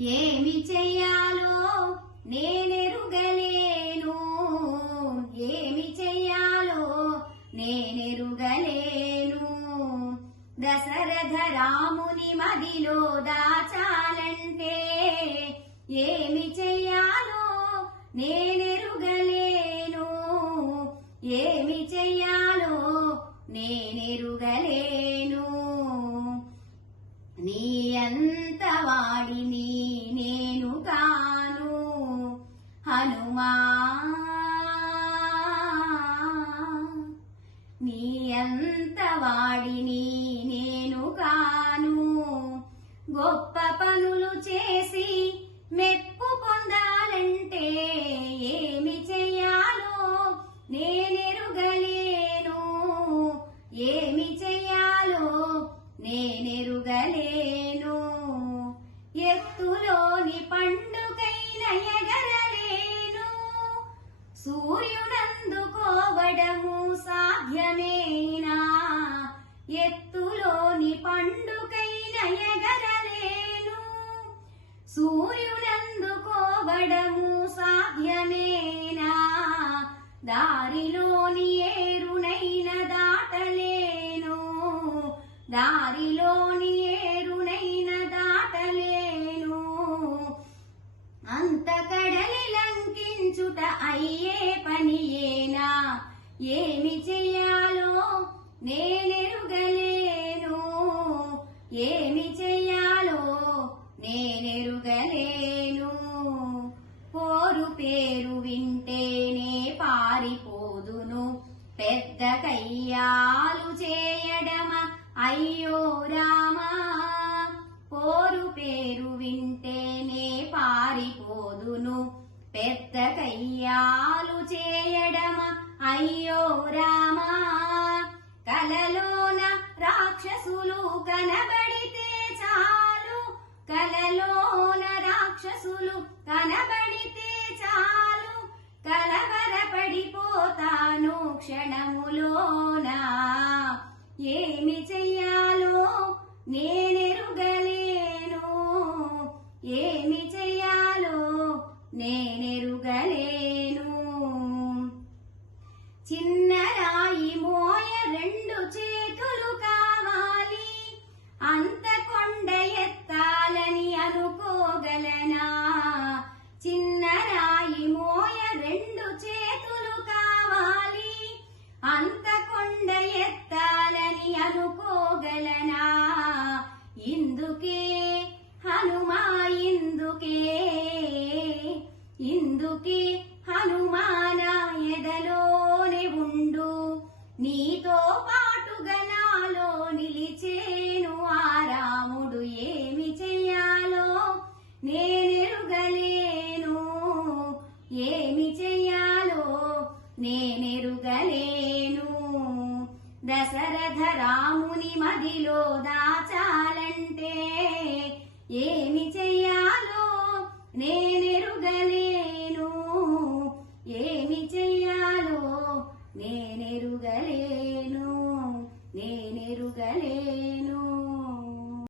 ఏమి చెయ్యాలో నేనెరుగలేను. ఏమి చెయ్యాలో నేనెరుగలేను. దశరథ రాముని మదిలో దాచాలంటే ఏమి చెయ్యాలో నేనెరుగలేను. ఏమి చెయ్యాలో నేనెరుగలేను. నీ ఎంత వాడిని నేను కాను. హనుమా సూర్యునందుకోవడము సాధ్యమేనా? ఎత్తులోని పండుకైన ఎగరలేను. సూర్యునందుకోవడము సాధ్యమేనా? దారిలో ఏమి చెయ్యాలో నేనెరుగలేను. ఏమి చెయ్యాలో నేనెరుగలేను. పోరు పేరు వింటేనే పారిపోదును. పెద్ద కయ్యాలు చేయడమ అయ్యో రామా కలలోన రాక్షసులు కనబడితే చాలు. కలలోన రాక్షసులు కనబడితే చాలు. కలవరపడిపోతాను క్షణములోన. ఏమి చెయ్యాలో నేనెరుగలేను. ఏమి చెయ్యాలో నేనెరుగలేను. చిన్నరాయి మోయ రెండు చేతులు కావాలి. అంత కొండ ఎత్తాలని అనుకోగలనా? చిన్నరాయి మోయ రెండు చేతులు కావాలి. అంత కొండ ఎత్తాలని అనుకోగలనా? ఇందుకే హనుమా ఇందుకే. ఇందుకే హనుమాన. నీతో పాటుగా నాలో నిలిచేను. ఆ రాముడు ఏమి చెయ్యాలో నేనెరుగలేను. ఏమి చెయ్యాలో నేనెరుగలేను. దశరథ రాముని మదిలో దాచాలంటే ఏమి చెయ్యాలి உங்களை